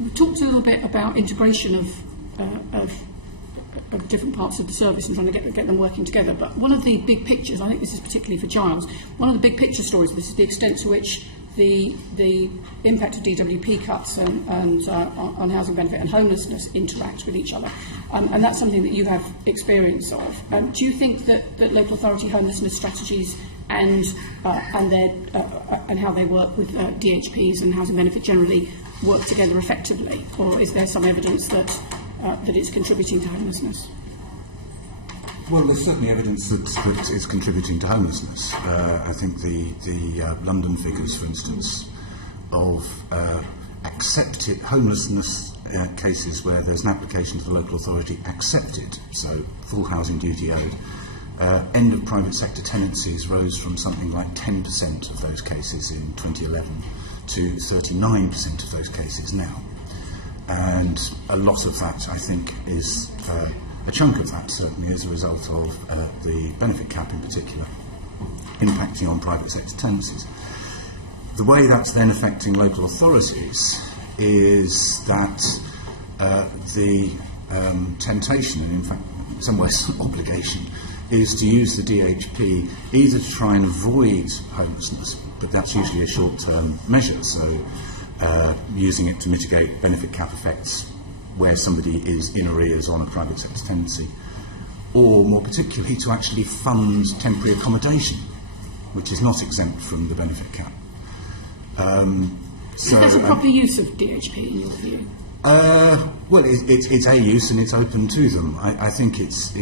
we talked a little bit about integration of different parts of the service and trying to get them working together. But one of the big pictures, I think this is particularly for Giles, one of the big picture stories of this is the extent to which the impact of DWP cuts and on housing benefit and homelessness interact with each other. And that's something that you have experience of. Do you think that local authority homelessness strategies and how they work with DHPs and housing benefit generally work together effectively, or is there some evidence that it's contributing to homelessness? Well, there's certainly evidence that it's contributing to homelessness. I think the London figures, for instance, of accepted homelessness cases where there's an application to the local authority accepted, so full housing duty owed, end of private sector tenancies rose from something like 10% of those cases in 2011 to 39% of those cases now. And a lot of that, I think, is a chunk of that certainly as a result of the benefit cap in particular impacting on private sector tenancies. The way that's then affecting local authorities is that the temptation, and in fact in some ways obligation, is to use the DHP either to try and avoid homelessness, but that's usually a short-term measure, so using it to mitigate benefit cap effects where somebody is in arrears on a private sector tenancy, or more particularly to actually fund temporary accommodation, which is not exempt from the benefit cap. So that's a proper use of DHP in your view? Well, it's a use and it's open to them. I think it's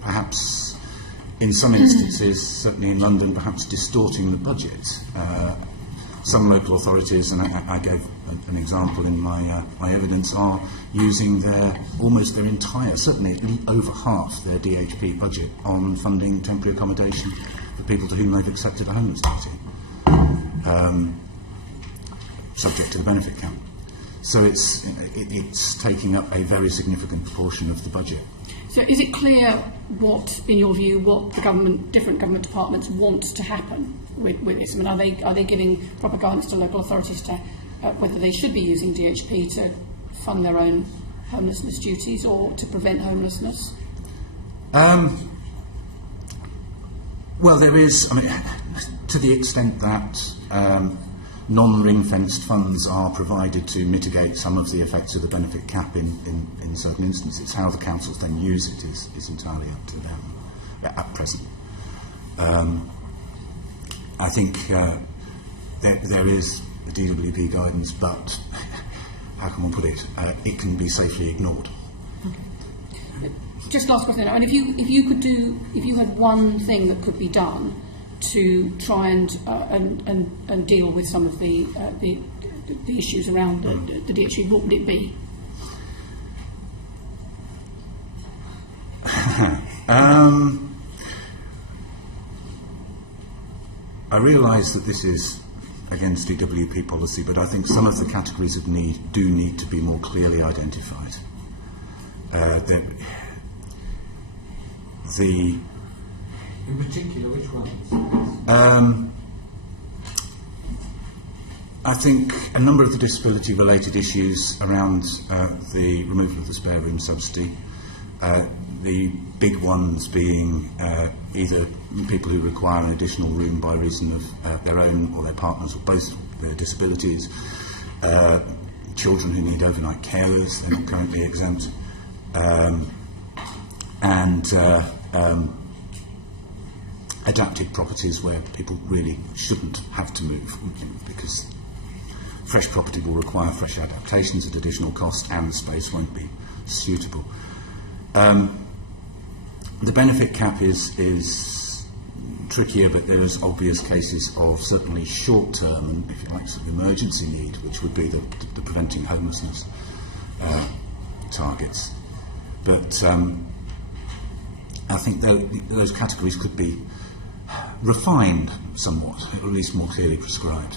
perhaps in some instances, certainly in London, perhaps distorting the budget. Some local authorities, and I gave an example in my evidence, are using almost their entire, certainly over half their DHP budget on funding temporary accommodation for people to whom they've accepted a homeless duty, subject to the benefit cap. So it's taking up a very significant proportion of the budget. So is it clear what, in your view, what the different government departments want to happen with this? I mean, are they giving proper guidance to local authorities to whether they should be using DHP to fund their own homelessness duties or to prevent homelessness? Well, there is, I mean, to the extent that non-ring-fenced funds are provided to mitigate some of the effects of the benefit cap in certain instances. How the councils then use it is entirely up to them at present. I think there is a DWP guidance, but how can one put it? It can be safely ignored. Okay. Just last question. And if you had one thing that could be done to try and deal with some of the issues around the DHP, what would it be? I realise that this is against DWP policy, but I think some of the categories of need do need to be more clearly identified. In particular, which ones? I think a number of the disability-related issues around the removal of the spare room subsidy, the big ones being either people who require an additional room by reason of their own or their partners or both their disabilities, children who need overnight carers, they're not currently exempt, and adapted properties where people really shouldn't have to move, because fresh property will require fresh adaptations at additional cost and the space won't be suitable. The benefit cap is trickier, but there's obvious cases of certainly short-term and, if you like, sort of emergency need, which would be the preventing homelessness targets. But I think those categories could be refined somewhat, or at least more clearly prescribed.